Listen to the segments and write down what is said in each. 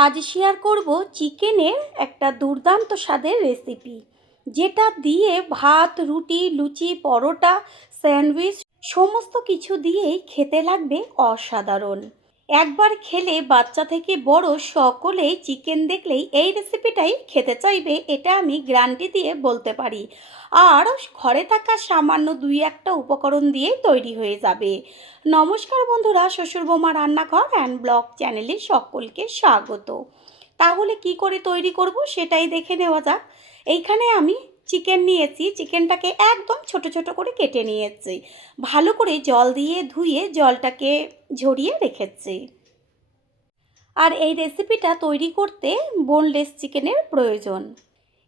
আজ শেয়ার করব চিকেনের একটা দুর্দান্ত স্বাদের রেসিপি, যেটা দিয়ে ভাত, রুটি, লুচি, পরোটা, স্যান্ডউইচ সমস্ত কিছু দিয়েই খেতে লাগবে অসাধারণ। একবার খেলে বাচ্চা থেকে বড় সকলেই চিকেন দেখলেই এই রেসিপিটাই খেতে চাইবে, এটা আমি গ্যারান্টি দিয়ে বলতে পারি। আর ঘরে থাকা সামান্য দুই একটা উপকরণ দিয়েই তৈরি হয়ে যাবে। নমস্কার বন্ধুরা, শ্বশুর বৌমা রান্নাঘর অ্যান্ড ব্লগ চ্যানেলে সকলকে স্বাগত। তাহলে কি করে তৈরি করব সেটাই দেখে নেওয়া যাক। এইখানে আমি চিকেন নিয়েছি, চিকেনটাকে একদম ছোট ছোট করে কেটে নিয়েছি, ভালো করে জল দিয়ে ধুয়ে জলটাকে ঝরিয়ে রেখেছি। আর এই রেসিপিটা তৈরি করতে বোনলেস চিকেনের প্রয়োজন।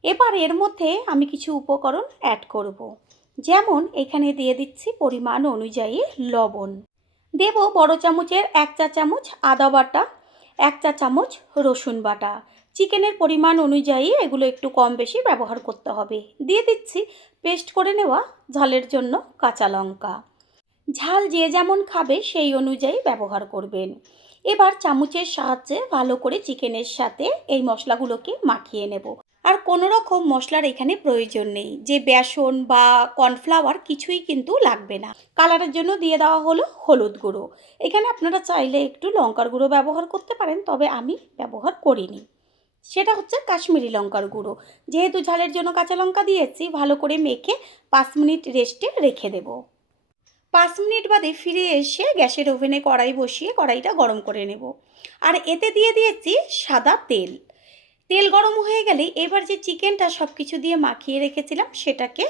এবার এর মধ্যে আমি কিছু উপকরণ অ্যাড করব। যেমন এখানে দিয়ে দিচ্ছি পরিমাণ অনুযায়ী লবণ, দেব বড় চামচের 1 চা চামচ আদা বাটা, 1 চা চামচ রসুন বাটা। চিকেনের পরিমাণ অনুযায়ী এগুলো একটু কম বেশি ব্যবহার করতে হবে। দিয়ে দিচ্ছি পেস্ট করে নেওয়া ঝালের জন্য কাঁচা লঙ্কা। ঝাল যে যেমন খাবে সেই অনুযায়ী ব্যবহার করবেন। এবার চামচের সাহায্যে ভালো করে চিকেনের সাথে এই মশলাগুলোকে মাখিয়ে নেব। আর কোনো রকম মশলার এখানে প্রয়োজন নেই, যে বেসন বা কর্নফ্লাওয়ার কিছুই কিন্তু লাগবে না। কালারের জন্য দিয়ে দেওয়া হলো হলুদ গুঁড়ো। এখানে আপনারা চাইলে একটু লঙ্কার গুঁড়ো ব্যবহার করতে পারেন, তবে আমি ব্যবহার করিনি। সেটা হচ্ছে কাশ্মীরি লঙ্কার গুঁড়ো। যেহেতু ঝালের জন্য কাঁচা লঙ্কা দিয়েছি, ভালো করে মেখে 5 মিনিট রেস্টে রেখে দেব। 5 মিনিট বাদে ফিরে এসে গ্যাসের ওভেনে কড়াই বসিয়ে কড়াইটা গরম করে নেব। আর এতে দিয়ে দিয়েছি সাদা তেল। তেল গরম হয়ে গেলে এবার যে চিকেনটা সব কিছু দিয়ে মাখিয়ে রেখেছিলাম সেটাকে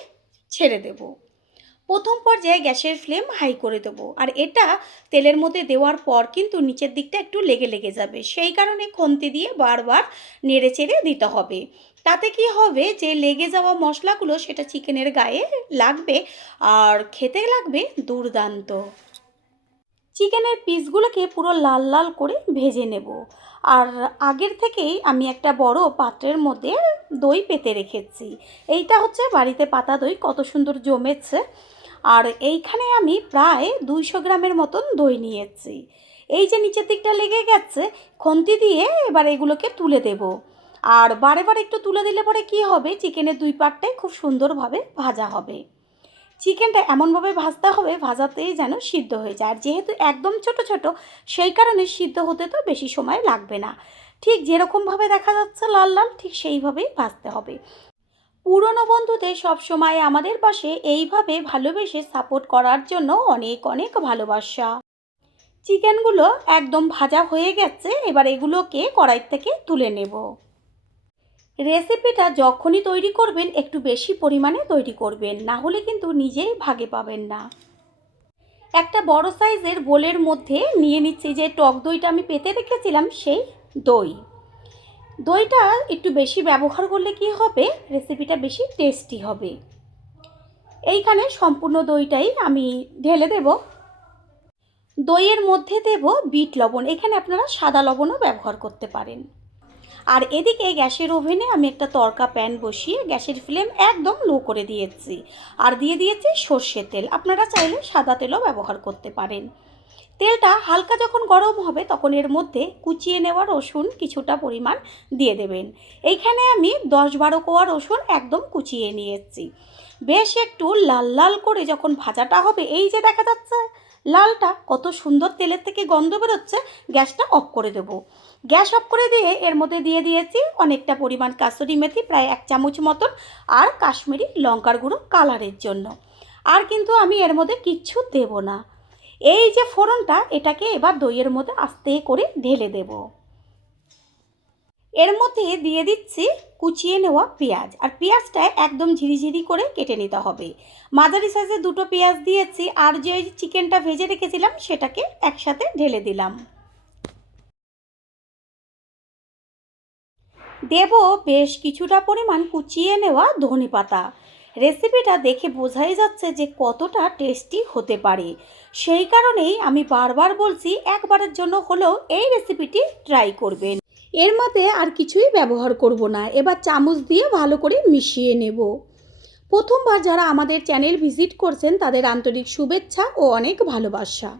ছেড়ে দেব। প্রথম পর্যায়ে গ্যাসের ফ্লেম হাই করে দেবো। আর এটা তেলের মধ্যে দেওয়ার পর কিন্তু নিচের দিকটা একটু লেগে লেগে যাবে, সেই কারণে খুন্তি দিয়ে বারবার নেড়ে চেড়ে দিতে হবে। তাতে কি হবে, যে লেগে যাওয়া মশলাগুলো সেটা চিকেনের গায়ে লাগবে আর খেতে লাগবে দুর্দান্ত। চিকেনের পিসগুলোকে পুরো লাল লাল করে ভেজে নেব। আর আগের থেকেই আমি একটা বড় পাত্রের মধ্যে দই পেতে রেখেছি। এইটা হচ্ছে বাড়িতে পাতা দই, কত সুন্দর জমেছে। আর এইখানে আমি প্রায় 200 গ্রামের মতন দই নিয়েছি। এই যে নিচের দিকটা লেগে গেছে, খুন্তি দিয়ে এবার এগুলোকে তুলে দেব। আর বারে বারে একটু তুলে দিলে পরে কি হবে, চিকেনের দুই পাটটাই খুব সুন্দরভাবে ভাজা হবে। চিকেনটা এমনভাবে ভাজতে হবে ভাজাতেই যেন সিদ্ধ হয়ে যায়। আর যেহেতু একদম ছোট ছোট, সেই কারণে সিদ্ধ হতে তো বেশি সময় লাগবে না। ঠিক যেরকমভাবে দেখা যাচ্ছে লাল লাল, ঠিক সেইভাবেই ভাজতে হবে। পুরনো বন্ধুদের সবসময় আমাদের পাশে এইভাবে ভালোবেসে সাপোর্ট করার জন্য অনেক অনেক ভালোবাসা। চিকেনগুলো একদম ভাজা হয়ে গেছে, এবার এগুলোকে কড়াই থেকে তুলে নেব। রেসিপিটা যখনই তৈরি করবেন একটু বেশি পরিমাণে তৈরি করবেন, না হলে কিন্তু নিজেই ভাগে পাবেন না। একটা বড় সাইজের বোলের মধ্যে নিয়ে নিচ্ছি যে টক দইটা আমি পেতে রেখেছিলাম, সেই দই। দইটা একটু বেশি ব্যবহার করলে কি হবে, রেসিপিটা বেশি টেস্টি হবে। এইখানে সম্পূর্ণ দইটাই আমি ঢেলে দেব। দইয়ের মধ্যে দেব বিট লবণ, এখানে আপনারা সাদা লবণও ব্যবহার করতে পারেন। আর এদিকে গ্যাসের ওভেনে আমি একটা তড়কা প্যান বসিয়ে গ্যাসের ফ্লেম একদম লো করে দিয়েছি। আর দিয়ে দিয়েছি সর্ষের তেল, আপনারা চাইলে সাদা তেলও ব্যবহার করতে পারেন। তেলটা হালকা যখন গরম হবে তখন এর মধ্যে কুচিয়ে নেওয়া রসুন কিছুটা পরিমাণ দিয়ে দেবেন। এইখানে আমি 10-12 কোয়া রসুন একদম কুচিয়ে নিয়েছি। বেশ একটু লাল লাল করে যখন ভাজাটা হবে, এই যে দেখা যাচ্ছে লালটা কত সুন্দর তেলের থেকে গন্ধ বেরোচ্ছে, গ্যাসটা অফ করে দেব। গ্যাস অফ করে দিয়ে এর মধ্যে দিয়ে দিয়েছি অনেকটা পরিমাণ কাসুরি মেথি, প্রায় 1 চামচ মতন, আর কাশ্মীরি লঙ্কার গুঁড়ো কালারের জন্য। আর কিন্তু আমি এর মধ্যে কিচ্ছু দেব না। এই যে ফোড়নটা, এটাকে এবার দইয়ের মধ্যে আস্তে করে ঢেলে দেব। এর মধ্যে দিয়ে দিচ্ছি কুচিয়ে নেওয়া পেঁয়াজ, আর পেঁয়াজটা একদম ঝিরিঝিরি করে কেটে নিতে হবে। মাঝারি সাইজের 2টো পেঁয়াজ দিয়েছি, আর যে চিকেনটা ভেজে রেখেছিলাম সেটাকে একসাথে ঢেলে দিলাম। দেব বেশ কিছুটা পরিমাণ কুচিয়ে নেওয়া ধনেপাতা। রেসিপিটা দেখে বোঝাই যাচ্ছে যে কতটা টেস্টি হতে পারে, সেই কারণেই আমি বারবার বলছি একবারের জন্য হলেও এই রেসিপিটি ট্রাই করবেন। এর মধ্যে আর কিছুই ব্যবহার করব না, এবার চামচ দিয়ে ভালো করে মিশিয়ে নেব। প্রথমবার যারা আমাদের চ্যানেল ভিজিট করছেন তাদের আন্তরিক শুভেচ্ছা ও অনেক ভালোবাসা।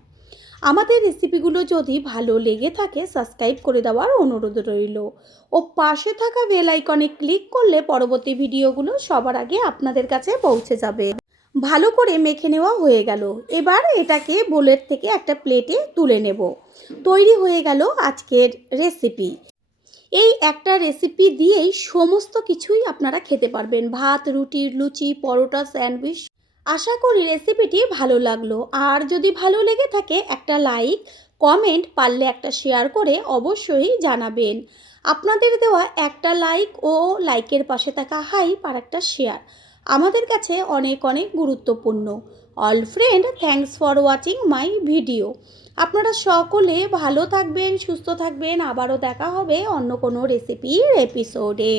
আমাদের রেসিপিগুলো যদি ভালো লেগে থাকে সাবস্ক্রাইব করে দেওয়ার অনুরোধ রইল ও পাশে থাকা বেল আইকনে ক্লিক করলে পরবর্তী ভিডিওগুলো সবার আগে আপনাদের কাছে পৌঁছে যাবে। ভালো করে মেখে নেওয়া হয়ে গেল। এবার এটাকে বোলের থেকে একটা প্লেটে তুলে নেব। তৈরি হয়ে গেল আজকের রেসিপি। এই একটা রেসিপি দিয়েই সমস্ত কিছুই আপনারা খেতে পারবেন, ভাত, রুটি, লুচি, পরোটা, স্যান্ডউইচ। আশা করি রেসিপিটি ভালো লাগলো। আর যদি ভালো লেগে থাকে একটা লাইক, কমেন্ট, পারলে একটা শেয়ার করে অবশ্যই জানাবেন। আপনাদের দেওয়া একটা লাইক ও লাইকের পাশে থাকা হাইপ আর একটা শেয়ার আমাদের কাছে অনেক অনেক গুরুত্বপূর্ণ। All friend, thanks for watching my video. আপনারা সকলে ভালো থাকবেন, সুস্থ থাকবেন। আবারও দেখা হবে অন্য কোনো রেসিপির এপিসোডে।